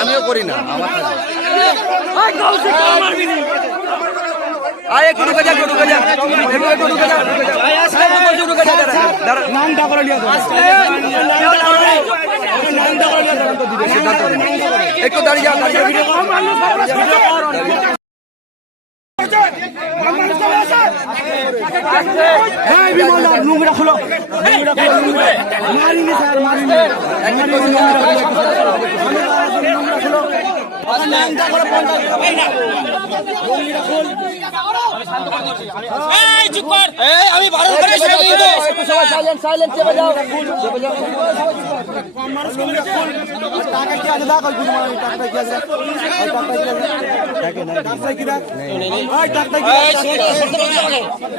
আমিও করি না আমার আয় একটু ঢুকে যা একটু ঢুকে যা একটু ঢুকে যা ঢুকে যা নামটা করে নিয়ে একটু দাঁড়িয়ে যা নোংরা খুলো মারিনি স্যার মারিনি আমি বারণ করে সবাই সাইলেন্ট সাইলেন্ট চেপে যাও চেপে যাও টাকা কি আছে দাও কিছু মানে টাকা কি আছে ওই টাকা কি আছে টাকা নাই টাকা কি দাও ওই টাকা কি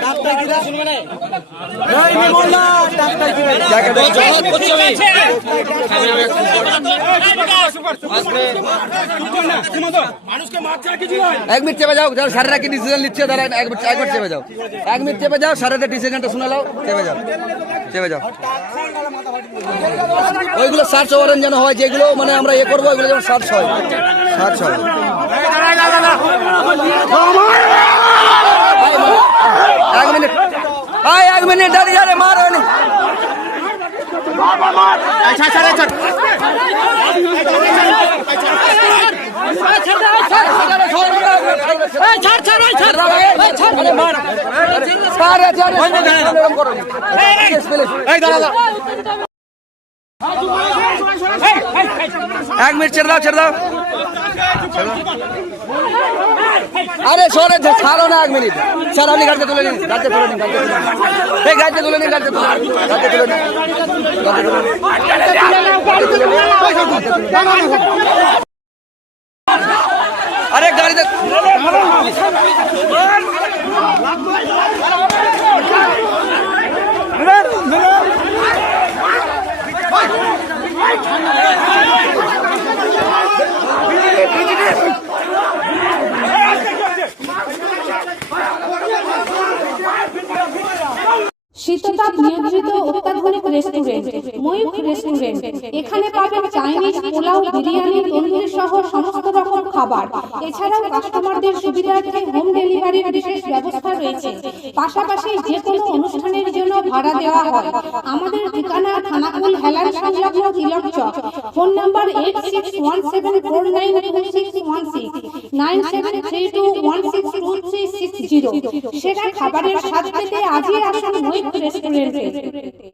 টাকা কি দাও শুনবে না এই নে বললা টাকা কি টাকা দাও জবাব করছি আমি মানুষকে মারছে কিছু নয় এক মিনিট চেপে যাও যারা সারারা কি ডিসিশন নিচ্ছে তারা এক মিনিট চেপে যাও এক মিনিট চেপে যাও সারাদের ডিসিশনটা শুনে নাও চেপে যাও চেপে যাও ওইগুলো সার্চ ওয়ারেন্ট যেন হয় যেগুলো মানে আমরা ইয়ে করবো ওইগুলো যেন সার্চ হয় সার্চ হয় এক মিনিট ভাই এক মিনিট দাঁড়িয়ে যাবে মার আচ্ছা আচ্ছা আচ্ছা এক মিনিট ছেড়ে দাও ছেড়ে দাও আরে সরে ছাড়ো না এক মিনিট স্যার আপনি গাড়িতে তুলে নিন গাড়িতে তুলে নিন গাড়িতে তুলে নিন গাড়িতে তুলে নিন আরে গাড়িতে শীততাপ নিয়ন্ত্রিত অত্যাধুনিক রেস্টুরেন্ট ময়ূখ রেস্টুরেন্ট। এখানে পাবেন চাইনিজ, পোলাও, বিরিয়ানি, তন্দুরি সহ সমস্ত রকম খাবার। এছাড়াও কাস্টমারদের সুবিধার্থে হোম ডেলিভারির বিশেষ ব্যবস্থা রয়েছে। পাশাপাশি যে কোনো অনুষ্ঠানের জন্য ভাড়া দেওয়া হয়। আমাদের ঠিকানা থানাকুল হেলান সংলগ্ন তিলক চক। Phone number 8617492616 9732162360। সেরা খাবারের স্বাদ পেতে আজই আসুন ময়ূখ রেস্টুরেন্টে।